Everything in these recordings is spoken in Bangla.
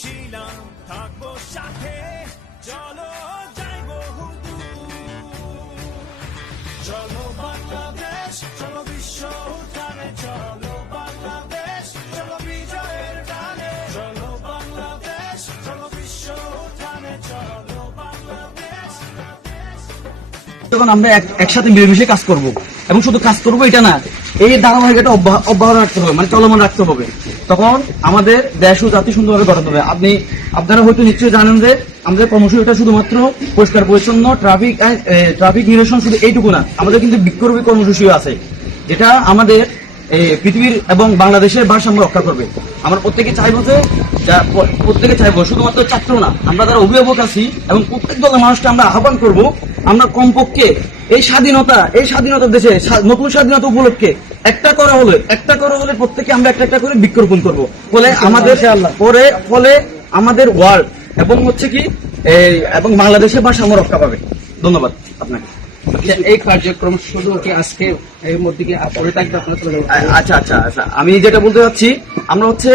ছিলাম থাকবো সাথে, চলো যাইবো চলো বাংলাদেশ, চলো বিশ্ব উঠানে, চলো বাংলাদেশ, চলো বিজয়ের গানে, চলো বাংলাদেশ, চলো বিশ্ব উঠানে, চলো বাংলাদেশ। যখন আমরা একসাথে মিলেমিশে কাজ করব এবং শুধু কাজ করব এটা না, এই ধারাবাহিকতা অব্যাহত রাখতে হবে, মানে চলমান রাখতে হবে, তখন আমাদের দেশ ও জাতি সুন্দরভাবে গড়াতে হবে। আপনারা হয়তো নিশ্চয়ই জানেন যে আমাদের কর্মসূচিটা শুধুমাত্র পরিষ্কার পরিচ্ছন্ন ট্রাফিক নিরসন শুধু এইটুকু না, আমাদের কিন্তু বৃক্ষরোপী কর্মসূচিও আছে, যেটা আমাদের পৃথিবীর এবং বাংলাদেশের ভারসাম্য রক্ষা করবে। আমরা প্রত্যেকে চাইবো শুধুমাত্র ছাত্র না, আমরা যারা অভিভাবক আছি এবং প্রত্যেক দলের মানুষকে আমরা আহ্বান করব, আমরা কমপক্ষে এই স্বাধীনতার দেশে নতুন স্বাধীনতা উপলক্ষে একটা করা হলে প্রত্যেকে আমরা একটা করে বৃক্ষরোপণ করবো, ফলে আমাদের ওয়ার্ল্ড এবং হচ্ছে কি এবং বাংলাদেশের ভারসাম্য রক্ষা পাবে। ধন্যবাদ আপনাকে। এই কার্যক্রম শুধু কি আজকে এর মধ্যে কি পরে থাকবে? আচ্ছা, আমি যেটা বলতে চাচ্ছি, আমরা হচ্ছে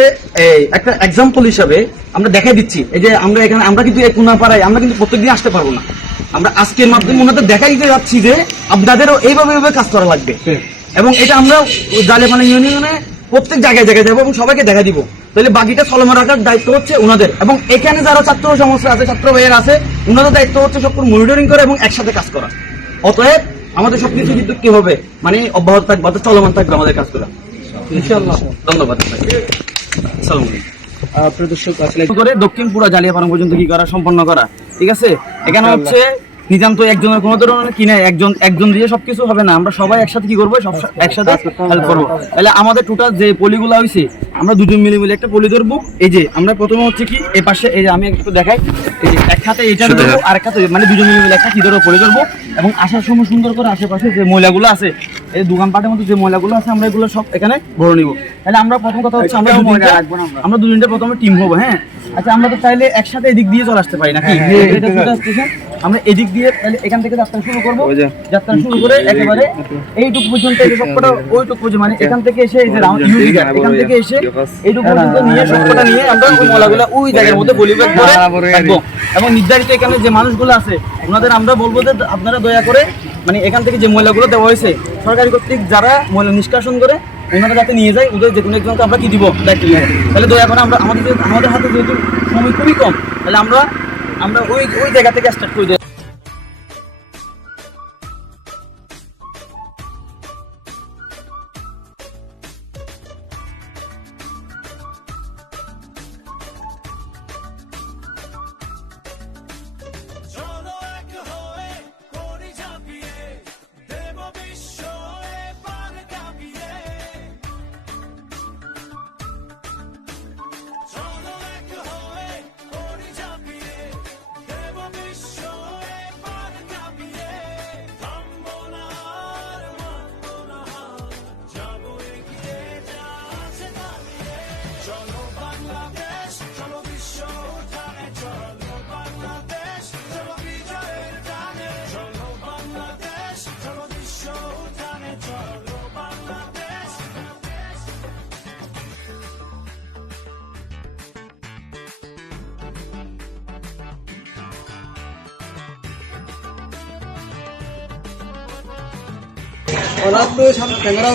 একটা এক্সাম্পল হিসাবে আমরা দেখাই দিচ্ছি, এই যে আমরা কিন্তু এই কোনাপাড়ায় আমরা কিন্তু প্রত্যেকদিন আসতে পারবো না, আমরা আজকের মাধ্যমে ওনাদের দেখাই দিতে যাচ্ছি যে আপনাদেরও এইভাবে কাজ করা লাগবে, এবং এটা আমরা জালেপানা ইউনিয়নে প্রত্যেক জায়গায় যাবো এবং সবাইকে দেখা দিব। তাহলে বাকিটা চলমান রাখার দায়িত্ব হচ্ছে ওনাদের, এবং এখানে যারা ছাত্র সমস্যা আছে, ছাত্র ভাইয়ের আছে, ওনাদের দায়িত্ব হচ্ছে সব মনিটরিং করা এবং একসাথে কাজ করা। অতএব আমাদের সবকিছু কিন্তু কি হবে, মানে অব্যাহত থাকবে, অর্থাৎ চলমান থাকবে আমাদের কাজ করা, ইনশাআল্লাহ। ধন্যবাদ। করে দক্ষিণ পুরা জালিয়াপাড়া পর্যন্ত কি করা সম্পন্ন করা, ঠিক আছে। এখানে হচ্ছে নিতান্ত একজনের কোনো ধরনের কি নাই, একজন দিয়ে সবকিছু হবে না, আমরা সবাই একসাথে কি করবো, একসাথে হেল্প করবো। তাহলে আমাদের টোটাল যে পলিগুলো হয়েছে, আমরা দুজন মিলে একটা পলি ধরবো। এই যে আমরা প্রথমে হচ্ছে কি এই পাশে, এই যে আমি একটু দেখাই, এই যে এক হাতে এইটা ধরবো, আর এক হাতে মানে দুজন মিলে একটা কি ধরবো, পলি ধরবো, এবং আসার সময় সুন্দর করে আশেপাশে যে ময়লাগুলো আছে, এই দোকানপাটের মধ্যে যে ময়লাগুলো আছে, আমরা এগুলো সব এখানে ভরে নিবো। তাহলে আমরা প্রথম কথা হচ্ছে আমরা দুজনটা প্রথমে টিম হবো। হ্যাঁ, আচ্ছা, আমরা তো চাইলে একসাথে এদিক দিয়ে চলে আসতে পারি নাকি, আমরা এদিক দিয়ে তাহলে এখান থেকে যাত্রা শুরু করবো, যাত্রা শুরু করে একেবারে এইটুকু পর্যন্ত, সবকটা ওইটুকু পর্যন্ত, মানে এখান থেকে এসে এই যে এখান থেকে এসে এইটুকু পর্যন্ত নিয়ে সবকটা নিয়ে আমরা ওই ময়লাগুলো ওই জায়গার মধ্যে পরিবেশ করে রাখবো। এবং নির্ধারিত এখানে যে মানুষগুলো আছে ওনাদের আমরা বলবো যে আপনারা দয়া করে, মানে এখান থেকে যে ময়লাগুলো দেওয়া হয়েছে সরকারি কর্তৃক যারা ময়লা নিষ্কাশন করে, ওনারা যাতে নিয়ে যায়, ওদের যে কোনো একজনকে আমরা কি দিব, দায়িত্ব দিব। তাহলে দয়া করে আমাদের হাতে যেহেতু সময় খুবই কম, তাহলে আমরা ওই জায়গা থেকে স্টার্ট করে দিই। ক্যামেরা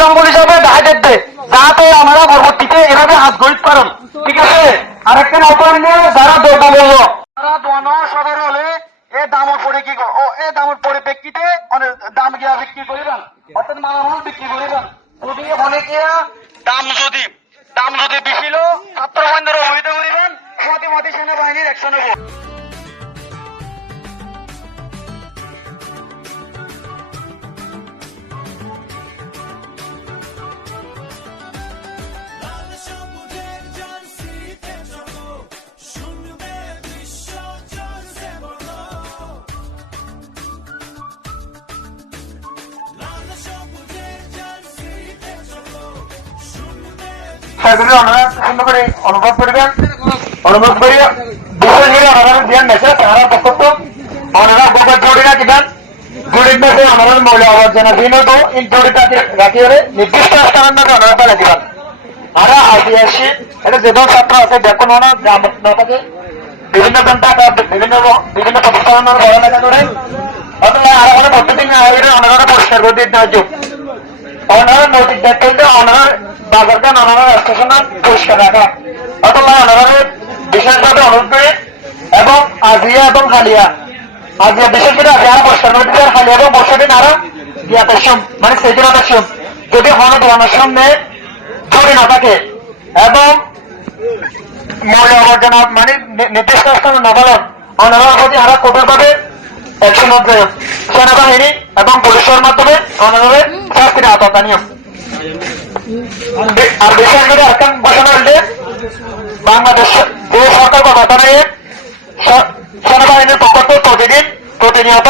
এক্সাম্পল হিসাবে দেখা যাচ্ছে, যাতে আমরা পরবর্তীতে এভাবে হাত গরিব পারেন, ঠিক আছে। আরেকটা নতুন নিয়ে যারা দ্রব্যমূল্য তারা জনসাধারণ হলে এ দামের পরে কি ও এ দামের পরিপ্রেক্ষিতে অনেক দাম গিয়া বিক্রি করিবেন, অর্থাৎ মালামাল বিক্রি করিবেন। যদি অনেকে দাম যদি বেশিল ছাত্র বন্ধের অবহিত করিবেন, মতি সেনাবাহিনীর অ্যাকশন নেব। লাল সবুজের জার্সিতে চলো, শুনবে বিশ্ব চলছে বলো। লাল সবুজের জার্সিতে চলো, শুনবে সেগুলি সুন্দর করে অনুভব করিবেন, অনুভব করিয়া বিশেষ করে আমাদের ধ্যান মেসে তারা পক্ষ আমরা গোবর জড়িয়ে দিবেন, জড়িত মেসে আমাদের মৌল আবর্জনা বিনোদ জড়িত রাখি হলে নির্দিষ্ট স্থানের মধ্যে আমরা ফেলে দিবেন। আমরা আসি এটা যেসব ছাত্র আছে দেখুন গ্রাম থাকে বিভিন্ন জন টাকা বিভিন্ন প্রতিষ্ঠানের পড়ালেখা করে, অথবা আরো কোনো প্রত্যেকদিন অনেক পরিষ্কার করে দিতে হয়। ওনারা নৈতিক দায়িত্ব হচ্ছে ওনারা বাজারটা ওনারা স্টেশন পরিষ্কার রাখা, অথবা ওনারা বিশেষভাবে অনুরোধ করে এবং আজিয়া এবং হালিয়া আজিয়া বিশেষ করে আজিয়া পরিষ্কার করে দিতে, হালিয়া এবং বর্ষাটি নারা দিয়াতে মানে সেজনাতে যদি কোনো ধরনের সামনে জড়ি না থাকে এবং ময়লা আবর্জনা মানে নির্দিষ্ট স্থানে না ফেলেন, ওনারা প্রতি আরো কঠোরভাবে অ্যাকশন হবে সেনাবাহিনী এবং পুলিশের মাধ্যমে ওনাদের শাস্তির আওতা নিয়ম। আর বিশেষ করে একটা ঘোষণা হলে বাংলাদেশ যে সরকার কথা নিয়ে সেনাবাহিনীর পক্ষ থেকে প্রতিনিয়ত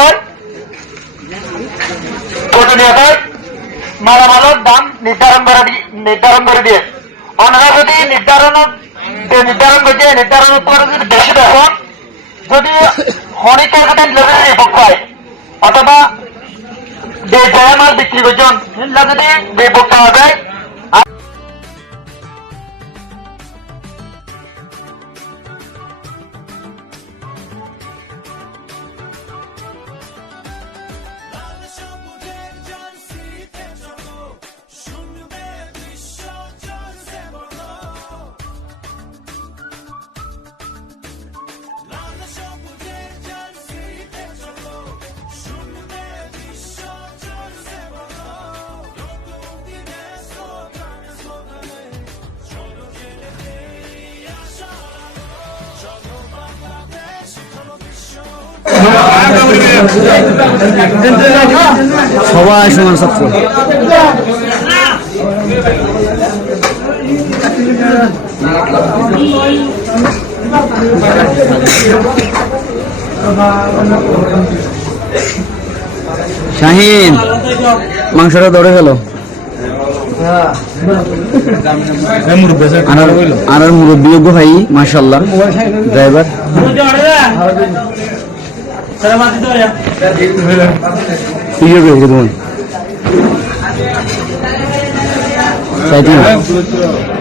মালামালের দাম নির্ধারণ করে দিয়ে ওনারা যদি নির্ধারণ করে নির্ধারণের পরে যদি বেশি দেখুন, যদি অনেক রিপোর্ট পায় অথবা যে মাল বিক্রি করছেন যদি রিপোর্ট পাওয়া যায়, লাল সবুজের জার্সিতে চলো, শুনবে বিশ্ব চলছে বলো। লাল সবুজের জার্সিতে চলো, শুনবে বিশ্ব চলছে বলো। নতুন দিনে স্লোগানে চলো জেলে এই আশার আলো। চলো বাংলাদেশ, চলো বিশ্ব সবাই সমান ছাত্র। শাহিন মাংসটা ধরে গেল আর মুরব্বী ভাই মাশাআল্লাহ ড্রাইভার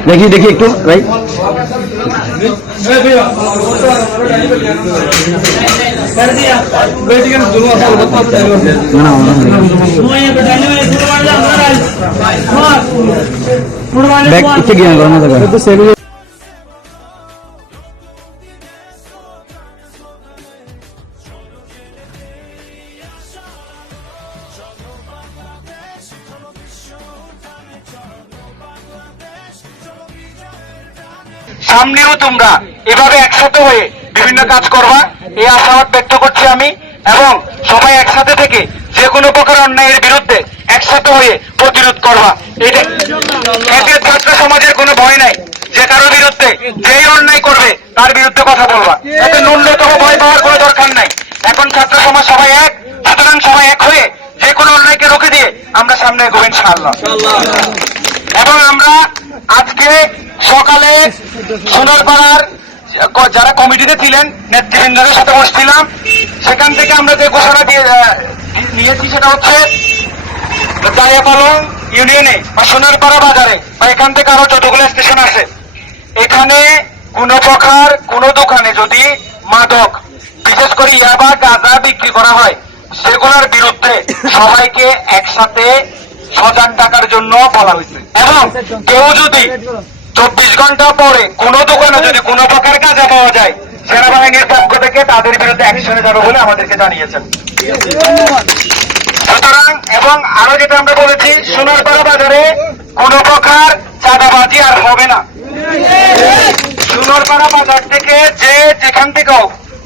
দেখি দেখি একটু ভাই ব্যাগ ইচ্ছে গিয়ে গরম থাকবে সামনেও তোমরা এভাবে একসাথে হয়ে বিভিন্ন কাজ করবা এই আশাবাদ ব্যক্ত করছি আমি, এবং সবাই একসাথে থেকে যে কোনো প্রকার অন্যায়ের বিরুদ্ধে একসাথে হয়ে প্রতিরোধ করবা। এতে ছাত্র সমাজের কোনো ভয় নাই, যে কারো বিরুদ্ধে যেই অন্যায় করবে তার বিরুদ্ধে কথা বলবা, এতে ন্যূনতম ভয় পাওয়ার কোনো দরকার নাই। এখন ছাত্র সমাজ সবাই এক, সুতরাং সবাই এক হয়ে যে কোনো অন্যায়কে রুখে দিয়ে আমরা সামনে এগোবো ইনশাআল্লাহ। এবং আমরা আজকে সকালে সোনারপাড়ার যারা কমিটিতে ছিলেন নেতৃবৃন্দের সাথে বসছিলাম, সেখান থেকে আমরা যে ঘোষণা নিয়েছি সেটা হচ্ছে দায়াপালং ইউনিয়নে বা সোনারপাড়া বাজারে বা এখান থেকে আরো যতগুলো স্টেশন আছে, এখানে কোনো প্রকার কোনো দোকানে যদি মাদক বিশেষ করে ইয়াবা গাঁজা বিক্রি করা হয়, সেগুলোর বিরুদ্ধে সবাইকে একসাথে 10,000 টাকার জন্য বলা হয়েছে। এবং কেউ যদি 24 ঘন্টা পরে কোন দোকানে যদি কোনো প্রকার গাঁজা পাওয়া যায়, সেনাবাহিনীর পক্ষ থেকে তাদের বিরুদ্ধে অ্যাকশনে যাবে বলে আমাদেরকে জানিয়েছেন। সুতরাং এবং আরো যেটা আমরা বলেছি, সোনারপাড়া বাজারে কোন প্রকার চাঁদাবাজি আর হবে না। সোনারপাড়া বাজার থেকে যে যেখান থেকেও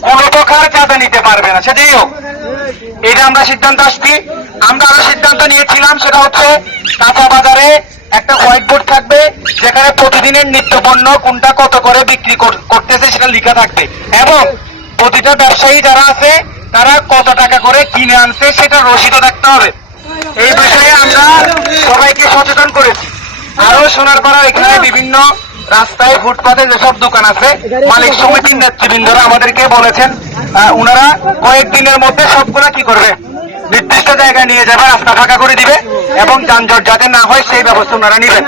কোন প্রকার চাঁদা নিতে পারবে না, সেটাই হোক। এটা আমরা সিদ্ধান্ত আসছি। আমরা আরো সিদ্ধান্ত নিয়েছিলাম, সেটা হচ্ছে কাঁচা বাজারে একটা হোয়াইট বোর্ড থাকবে, যেখানে প্রতিদিনের নিত্যপণ্য কোনটা কত করে বিক্রি করতেছে সেটা লেখা থাকবে, এবং প্রতিটা ব্যবসায়ী যারা আছে তারা কত টাকা করে কিনে আনছে সেটা রসিদও থাকতে হবে। এই বিষয়ে আমরা সবাইকে সচেতন করেছি। আরো সোনারপাড়ার এখানে বিভিন্ন রাস্তায় ফুটপাতে যেসব দোকান আছে, মালিক সমিতির নেতৃবৃন্দরা আমাদেরকে বলেছেন উনারা কয়েকদিনের মধ্যে সবগুলা কি করবে, নির্দিষ্ট জায়গায় নিয়ে যাবে, রাস্তা ফাঁকা করে দিবে এবং যানজট যাতে না হয় সেই ব্যবস্থা ওনারা নেবেন।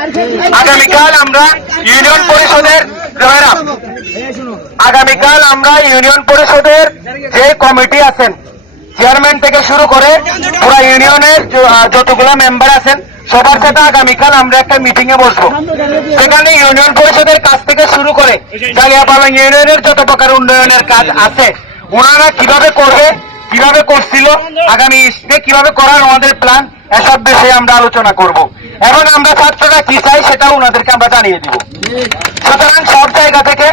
আগামীকাল আমরা ইউনিয়ন পরিষদের যে কমিটি আছেন, চেয়ারম্যান থেকে শুরু করে পুরো ইউনিয়নের যতগুলো মেম্বার আছেন, সবার সাথে আগামীকাল আমরা একটা মিটিং এ বসবো। সেখানে ইউনিয়ন পরিষদের কাজ থেকে শুরু করে জালিয়াপাড়া ইউনিয়নের যত প্রকার উন্নয়নের কাজ আছে, ওনারা কিভাবে করবে, কিভাবে করছিল, আগামী স্টেপে কিভাবে করার আমাদের প্ল্যান, এসব বিষয়ে আমরা আলোচনা করব এবং আমরা ছাত্ররা কি চাই সেটাও ওনাদেরকে আমরা জানিয়ে দিব। সুতরাং সব জায়গা থেকে,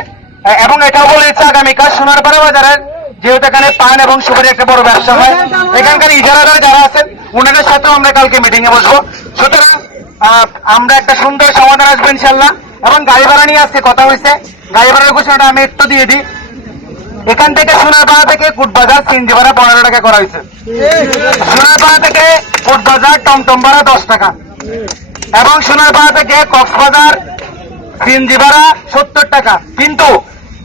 এবং এটাও বলেছে আগামীকাল সোনারপাড়া বাজারের যেহেতু এখানে পান এবং সুপারি একটা বড় ব্যবসা হয়, এখানকার ইজারাদার যারা আছেন ওনাদের সাথেও আমরা কালকে মিটিং এ বসবো। সুতরাং আমরা একটা সুন্দর সমাধান আসবো ইনশাল্লাহ। এবং গাড়ি ভাড়া নিয়ে আজকে কথা হয়েছে, গাড়ি ভাড়ার ঘোষণাটা আমি একটু দিয়ে দিই। এখান থেকে সোনারপাড়া থেকে কোটবাজার সিএনজি ভাড়া 15 টাকা করা হয়েছে। সোনারপাড়া থেকে কোটবাজার টমটম ভাড়া 10 টাকা, এবং সোনারপাড়া থেকে কক্সবাজার সিএনজি ভাড়া 70 টাকা। কিন্তু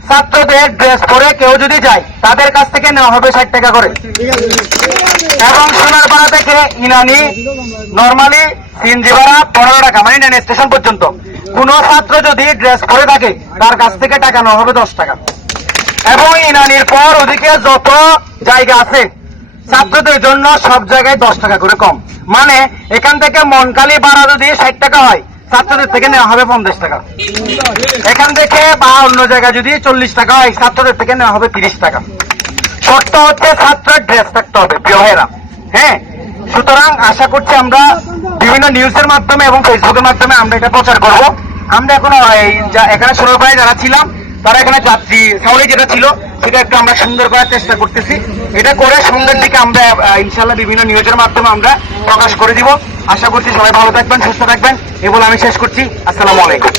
ছাত্রদের ড্রেস পরে কেউ যদি যায় তাদের কাছ থেকে নেওয়া হবে 60 টাকা করে। এবং সোনারপাড়া থেকে ইনানি নরমালি সিএনজি ভাড়া 15 টাকা, মানে ইনানি স্টেশন পর্যন্ত। কোন ছাত্র যদি ড্রেস পরে থাকে তার কাছ থেকে টাকা নেওয়া হবে 10 টাকা। এবং ইনানির পর ওদিকে যত জায়গা আছে ছাত্রদের জন্য সব জায়গায় 10 টাকা করে কম, মানে এখান থেকে মনকালি ভাড়া যদি 60 টাকা হয়, ছাত্রদের থেকে নেওয়া হবে 50 টাকা। এখান থেকে বা অন্য জায়গায় যদি 40 টাকা হয়, ছাত্রদের থেকে নেওয়া হবে 30 টাকা। শর্ত হচ্ছে ছাত্রের ড্রেস থাকতে হবে, প্রিয় ভাইয়েরা। হ্যাঁ, সুতরাং আশা করছি আমরা বিভিন্ন নিউজের মাধ্যমে এবং ফেসবুকের মাধ্যমে আমরা এটা প্রচার করব। আমরা এখন এখানে সোনারপাড়ায় যারা ছিলাম তারা এখানে যাত্রী সাউলি যেটা ছিল সেটা একটু আমরা সুন্দর করার চেষ্টা করতেছি। এটা করে সন্ধ্যের দিকে আমরা ইনশাল্লাহ বিভিন্ন নিউজের মাধ্যমে আমরা প্রকাশ করে দিব। আশা করছি সবাই ভালো থাকবেন, সুস্থ থাকবেন। এ বলে আমি শেষ করছি। আসসালামু আলাইকুম।